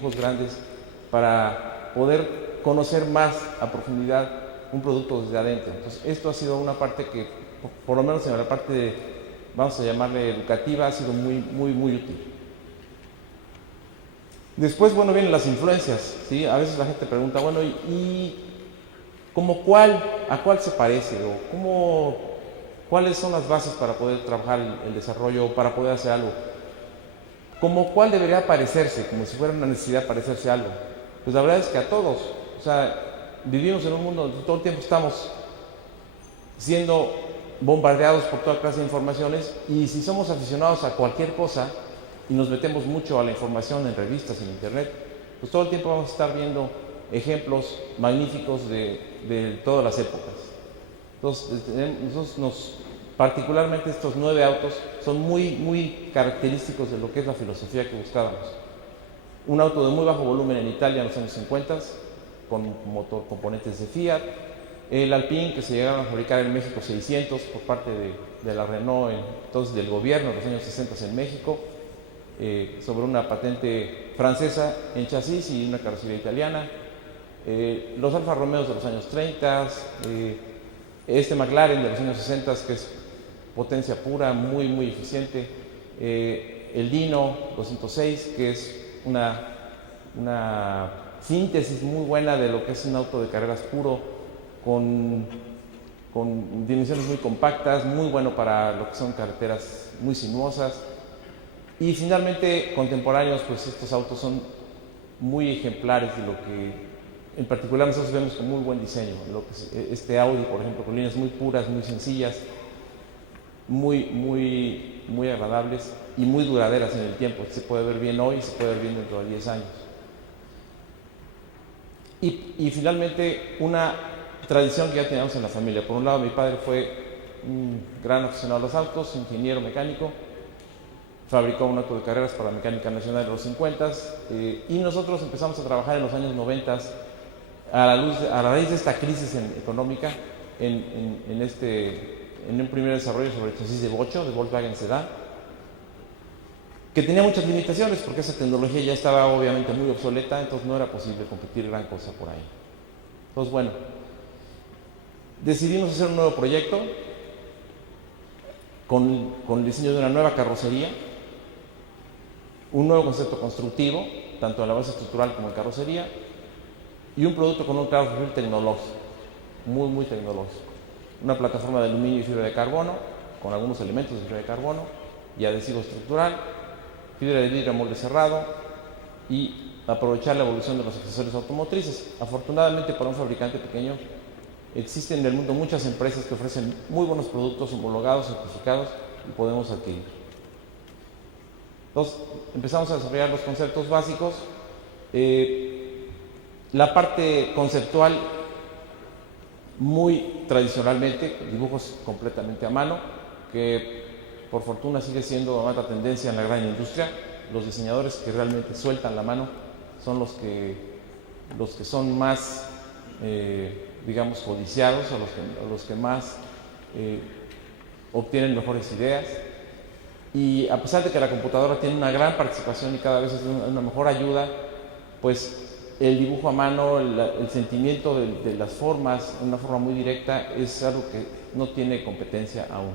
grandes para poder conocer más a profundidad un producto desde adentro. Entonces, esto ha sido una parte que, por lo menos en la parte de, vamos a llamarle educativa, ha sido muy útil. Después, bueno, vienen las influencias, ¿sí? A veces la gente pregunta, bueno, ¿y como a cuál se parece? O ¿cuáles son las bases para poder trabajar el desarrollo o para poder hacer algo? ¿Como cuál debería parecerse? Como si fuera una necesidad parecerse a algo. Pues la verdad es que a todos. O sea, vivimos en un mundo donde todo el tiempo estamos siendo bombardeados por toda clase de informaciones, y si somos aficionados a cualquier cosa y nos metemos mucho a la información en revistas, en internet, pues todo el tiempo vamos a estar viendo ejemplos magníficos de todas las épocas. Entonces, nosotros particularmente estos 9 autos son muy característicos de lo que es la filosofía que buscábamos. Un auto de muy bajo volumen en Italia en los años 50, con motor componentes de Fiat. El Alpine, que se llegaron a fabricar en México 600 por parte de la Renault, entonces del gobierno en los años 60 en México, sobre una patente francesa en chasis y una carrocería italiana. Los Alfa Romeos de los años 30, este McLaren de los años 60, que es potencia pura, muy eficiente. El Dino 206, que es una síntesis muy buena de lo que es un auto de carreras puro, con dimensiones muy compactas, muy bueno para lo que son carreteras muy sinuosas. Y finalmente, contemporáneos, pues estos autos son muy ejemplares de lo que en particular nosotros vemos con muy buen diseño. Lo que es este Audi, por ejemplo, con líneas muy puras, muy sencillas, muy agradables y muy duraderas en el tiempo. Se puede ver bien hoy, se puede ver bien dentro de 10 años. Y finalmente, una tradición que ya teníamos en la familia. Por un lado, mi padre fue un gran aficionado a los autos, ingeniero mecánico, fabricó un auto de carreras para la Mecánica Nacional de los 50, y nosotros empezamos a trabajar en los años 90 a la raíz de esta crisis económica en un primer desarrollo sobre el chasis de bocho, de Volkswagen Sedán, que tenía muchas limitaciones porque esa tecnología ya estaba obviamente muy obsoleta, entonces no era posible competir gran cosa por ahí. Entonces, bueno, decidimos hacer un nuevo proyecto con el diseño de una nueva carrocería, un nuevo concepto constructivo, tanto en la base estructural como en carrocería, y un producto con un claro perfil tecnológico, muy tecnológico. Una plataforma de aluminio y fibra de carbono, con algunos elementos de fibra de carbono y adhesivo estructural, fibra de vidrio a molde cerrado, y aprovechar la evolución de los accesorios automotrices. Afortunadamente, para un fabricante pequeño, existen en el mundo muchas empresas que ofrecen muy buenos productos homologados, certificados, y podemos adquirir. Entonces, empezamos a desarrollar los conceptos básicos. La parte conceptual, muy tradicionalmente, dibujos completamente a mano, que por fortuna sigue siendo una tendencia en la gran industria. Los diseñadores que realmente sueltan la mano son los que son más, digamos, codiciados, o los que más obtienen mejores ideas. Y a pesar de que la computadora tiene una gran participación y cada vez es una mejor ayuda, pues el dibujo a mano, el sentimiento de las formas, de una forma muy directa, es algo que no tiene competencia aún.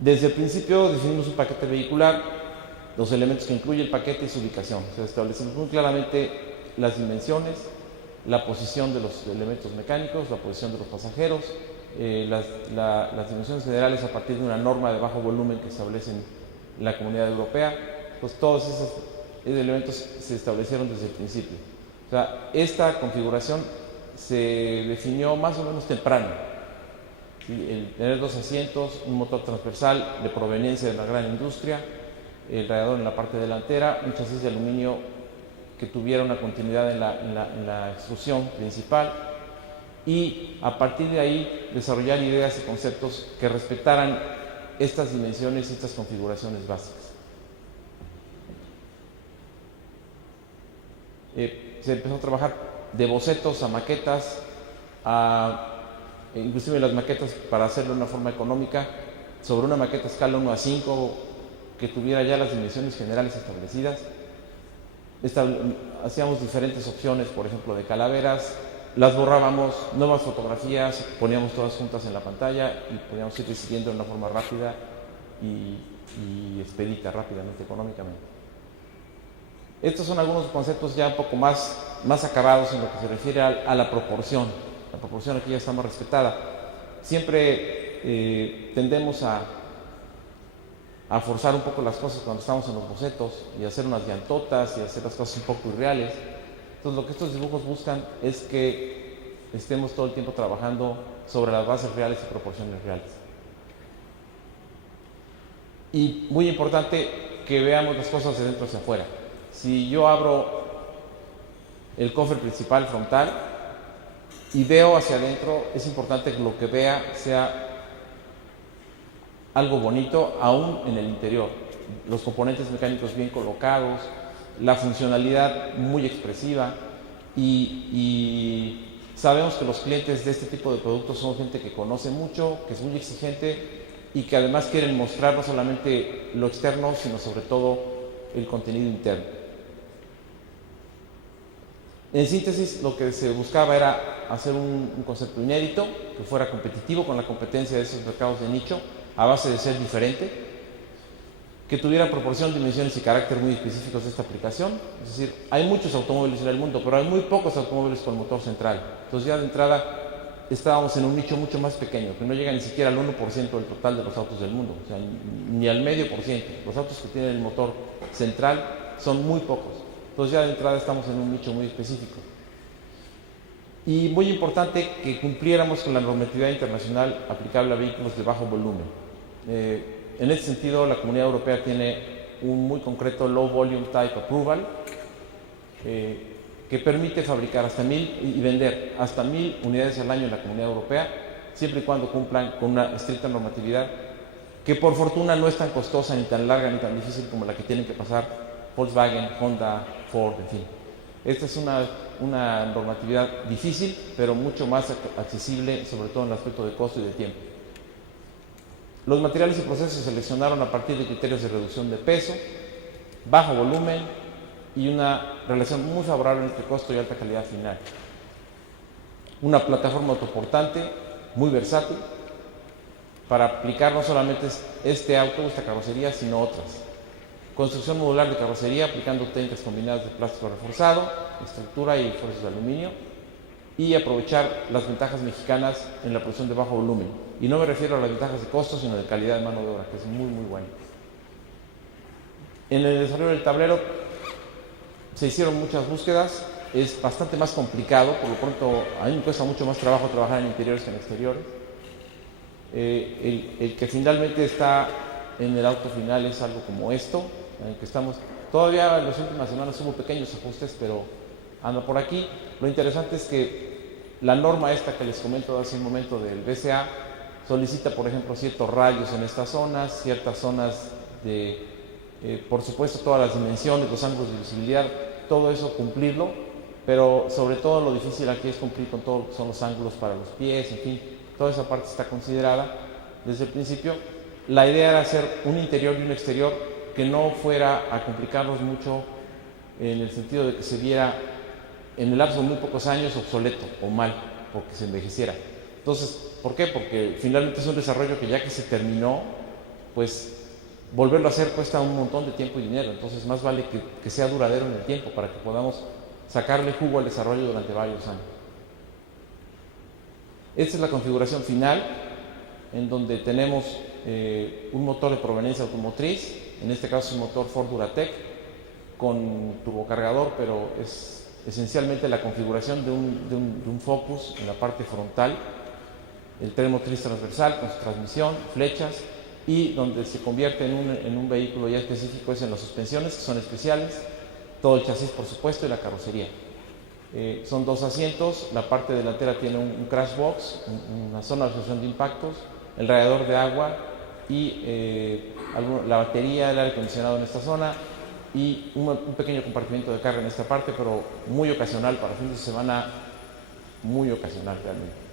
Desde el principio definimos un paquete vehicular, los elementos que incluye el paquete y su ubicación. O sea, establecemos muy claramente las dimensiones, la posición de los elementos mecánicos, la posición de los pasajeros, las dimensiones generales a partir de una norma de bajo volumen que establece la Comunidad Europea. Pues todos esos elementos se establecieron desde el principio. O sea, esta configuración se definió más o menos temprano. ¿Sí? El tener 2 asientos, un motor transversal de proveniencia de la gran industria, el radiador en la parte delantera, un chasis de aluminio que tuviera una continuidad en la extrusión principal, y a partir de ahí desarrollar ideas y conceptos que respetaran estas dimensiones y estas configuraciones básicas. Se empezó a trabajar de bocetos a maquetas, inclusive las maquetas para hacerlo de una forma económica, sobre una maqueta escala 1:5 que tuviera ya las dimensiones generales establecidas, hacíamos diferentes opciones, por ejemplo, de calaveras, las borrábamos, nuevas fotografías, poníamos todas juntas en la pantalla y podíamos ir decidiendo de una forma rápida y expedita, rápidamente, económicamente. Estos son algunos conceptos ya un poco más acabados en lo que se refiere a la proporción. La proporción aquí ya está más respetada. Siempre tendemos a forzar un poco las cosas cuando estamos en los bocetos y hacer unas llantotas y hacer las cosas un poco irreales. Entonces lo que estos dibujos buscan es que estemos todo el tiempo trabajando sobre las bases reales y proporciones reales. Y muy importante que veamos las cosas de dentro hacia afuera. Si yo abro el cofre principal frontal y veo hacia adentro, es importante que lo que vea sea algo bonito aún en el interior. Los componentes mecánicos bien colocados, la funcionalidad muy expresiva y sabemos que los clientes de este tipo de productos son gente que conoce mucho, que es muy exigente y que además quieren mostrar no solamente lo externo, sino sobre todo el contenido interno. En síntesis, lo que se buscaba era hacer un concepto inédito, que fuera competitivo con la competencia de esos mercados de nicho, a base de ser diferente, que tuviera proporción, dimensiones y carácter muy específicos de esta aplicación. Es decir, hay muchos automóviles en el mundo, pero hay muy pocos automóviles con motor central. Entonces ya de entrada estábamos en un nicho mucho más pequeño, que no llega ni siquiera al 1% del total de los autos del mundo, o sea, ni al medio por ciento. Los autos que tienen el motor central son muy pocos. Entonces ya de entrada estamos en un nicho muy específico. Y muy importante que cumpliéramos con la normatividad internacional aplicable a vehículos de bajo volumen. En ese sentido, la Comunidad Europea tiene un muy concreto Low Volume Type Approval que permite fabricar hasta 1000 y vender hasta 1000 unidades al año en la Comunidad Europea, siempre y cuando cumplan con una estricta normatividad que por fortuna no es tan costosa, ni tan larga, ni tan difícil como la que tienen que pasar Volkswagen, Honda, Ford, en fin. Esta es una normatividad difícil, pero mucho más accesible, sobre todo en el aspecto de costo y de tiempo. Los materiales y procesos se seleccionaron a partir de criterios de reducción de peso, bajo volumen y una relación muy favorable entre costo y alta calidad final. Una plataforma autoportante muy versátil para aplicar no solamente este auto, esta carrocería, sino otras. Construcción modular de carrocería aplicando técnicas combinadas de plástico reforzado, estructura y esfuerzos de aluminio, y aprovechar las ventajas mexicanas en la producción de bajo volumen. Y no me refiero a las ventajas de costo, sino de calidad de mano de obra, que es muy, muy buena. En el desarrollo del tablero se hicieron muchas búsquedas, es bastante más complicado, por lo pronto a mí me cuesta mucho más trabajo trabajar en interiores que en exteriores. El que finalmente está en el auto final es algo como esto, en el que estamos, todavía en las últimas semanas hubo pequeños ajustes, pero anda por aquí. Lo interesante es que la norma esta que les comento hace un momento del BCA solicita, por ejemplo, ciertos radios en estas zonas, ciertas zonas de, por supuesto, todas las dimensiones, los ángulos de visibilidad, todo eso cumplirlo, pero sobre todo lo difícil aquí es cumplir con todo lo que son los ángulos para los pies, en fin, toda esa parte está considerada desde el principio. La idea era hacer un interior y un exterior que no fuera a complicarnos mucho en el sentido de que se viera en el lapso de muy pocos años obsoleto o mal, porque se envejeciera. Entonces, ¿por qué? Porque finalmente es un desarrollo que ya que se terminó, pues volverlo a hacer cuesta un montón de tiempo y dinero. Entonces, más vale que sea duradero en el tiempo para que podamos sacarle jugo al desarrollo durante varios años. Esta es la configuración final, en donde tenemos un motor de proveniencia automotriz, en este caso es un motor Ford Duratec con turbocargador, pero es esencialmente la configuración de un Focus en la parte frontal, el tren motriz transversal con su transmisión, flechas, y donde se convierte en un vehículo ya específico es en las suspensiones, que son especiales, todo el chasis por supuesto y la carrocería. Son dos asientos, la parte delantera tiene un crash box, una zona de absorción de impactos, el radiador de agua y la batería, el aire acondicionado en esta zona y un pequeño compartimiento de carga en esta parte, pero muy ocasional, para fines de semana, muy ocasional realmente.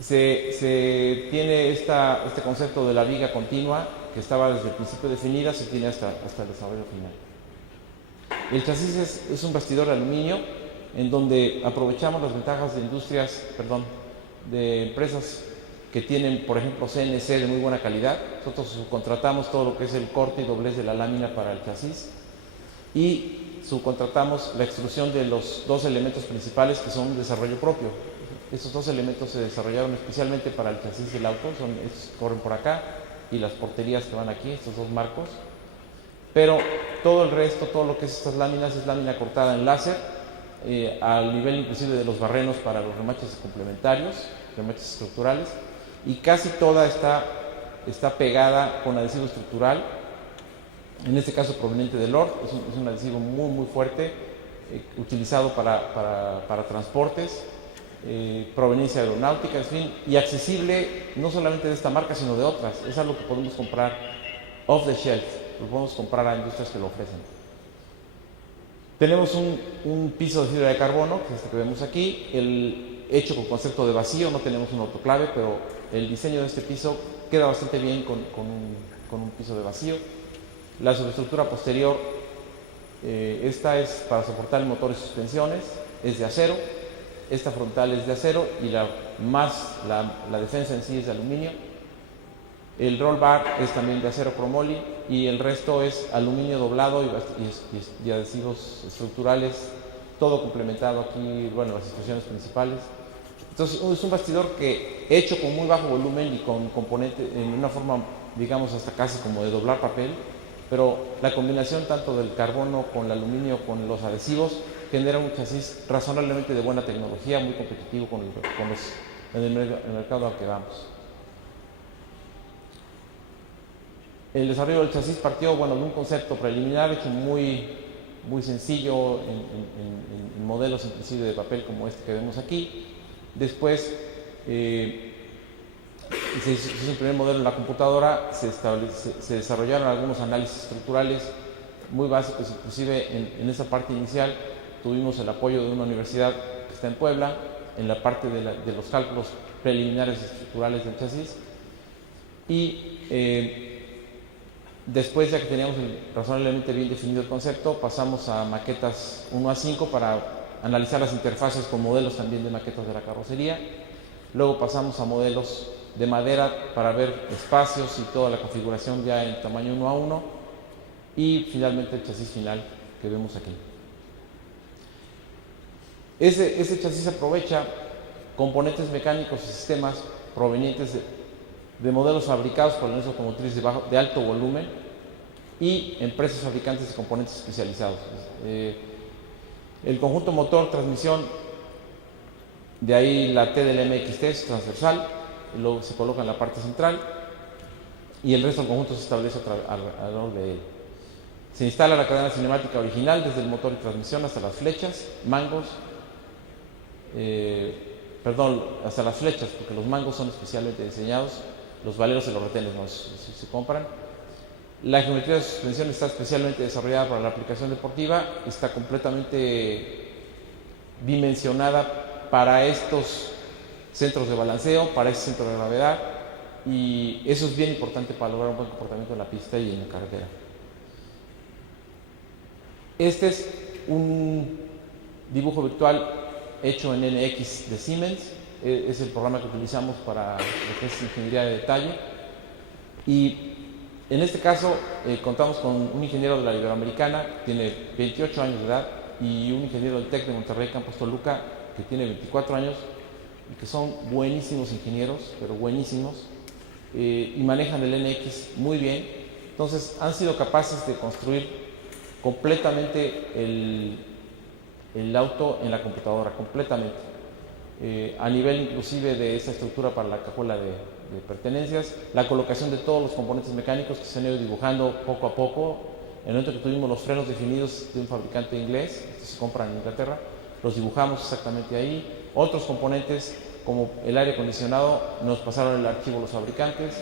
Se tiene este concepto de la viga continua, que estaba desde el principio definida, se tiene hasta el desarrollo final. El chasis es un bastidor de aluminio en donde aprovechamos las ventajas de de empresas que tienen, por ejemplo, CNC de muy buena calidad. Nosotros subcontratamos todo lo que es el corte y doblez de la lámina para el chasis y subcontratamos la extrusión de los dos elementos principales que son un desarrollo propio. Estos dos elementos se desarrollaron especialmente para el chasis del auto, estos corren por acá y las porterías que van aquí, estos dos marcos. Pero todo el resto, todo lo que es estas láminas, es lámina cortada en láser, al nivel inclusive de los barrenos para los remaches complementarios, remaches estructurales, y casi toda está pegada con adhesivo estructural, en este caso proveniente de Lord. Es un adhesivo muy fuerte, utilizado para transportes, proveniencia aeronáutica, en fin, y accesible no solamente de esta marca sino de otras. Es algo que podemos comprar off the shelf, lo podemos comprar a industrias que lo ofrecen. Tenemos un piso de fibra de carbono, que es este que vemos aquí, hecho con concepto de vacío. No tenemos un autoclave, pero el diseño de este piso queda bastante bien con un piso de vacío. La subestructura posterior, esta es para soportar el motor y suspensiones, es de acero. Esta frontal es de acero y la defensa en sí es de aluminio. El roll bar es también de acero cromoly y el resto es aluminio doblado y adhesivos estructurales, todo complementado aquí, bueno, las instrucciones principales. Entonces es un bastidor que hecho con muy bajo volumen y con componente en una forma, digamos, hasta casi como de doblar papel, pero la combinación tanto del carbono con el aluminio con los adhesivos genera un chasis razonablemente de buena tecnología, muy competitivo en el mercado al que vamos. El desarrollo del chasis partió, bueno, de un concepto preliminar hecho muy sencillo en modelos inclusive de papel como este que vemos aquí. Después se hizo el primer modelo en la computadora, se desarrollaron algunos análisis estructurales muy básicos, inclusive en esa parte inicial tuvimos el apoyo de una universidad que está en Puebla en la parte de los cálculos preliminares estructurales del chasis. Y después, ya que teníamos razonablemente bien definido el concepto, pasamos a maquetas 1 a 5 para analizar las interfaces con modelos también de maquetas de la carrocería. Luego pasamos a modelos de madera para ver espacios y toda la configuración ya en tamaño 1 a 1. Y finalmente el chasis final que vemos aquí. Ese chasis aprovecha componentes mecánicos y sistemas provenientes de modelos fabricados por la industria automotriz de alto volumen y empresas fabricantes de componentes especializados. El conjunto motor, transmisión, de ahí la T del MXT es transversal, luego se coloca en la parte central y el resto del conjunto se establece alrededor de él. Se instala la cadena cinemática original desde el motor y transmisión hasta las flechas, mangos, hasta las flechas, porque los mangos son especialmente diseñados, los valeros y los retenes no se compran. La geometría de suspensión está especialmente desarrollada para la aplicación deportiva, está completamente dimensionada para estos centros de balanceo, para ese centro de gravedad, y eso es bien importante para lograr un buen comportamiento en la pista y en la carretera. Este es un dibujo virtual hecho en NX de Siemens. Es el programa que utilizamos para lo que es ingeniería de detalle, y en este caso contamos con un ingeniero de la Iberoamericana que tiene 28 años de edad y un ingeniero del TEC de Monterrey, Campos Toluca, que tiene 24 años y que son buenísimos ingenieros, pero buenísimos, y manejan el NX muy bien. Entonces han sido capaces de construir completamente el auto en la computadora, completamente. A nivel inclusive de esa estructura para la cajuela de pertenencias, la colocación de todos los componentes mecánicos que se han ido dibujando poco a poco. En el momento que tuvimos los frenos definidos de un fabricante inglés, estos se compran en Inglaterra, los dibujamos exactamente ahí. Otros componentes como el aire acondicionado nos pasaron el archivo los fabricantes.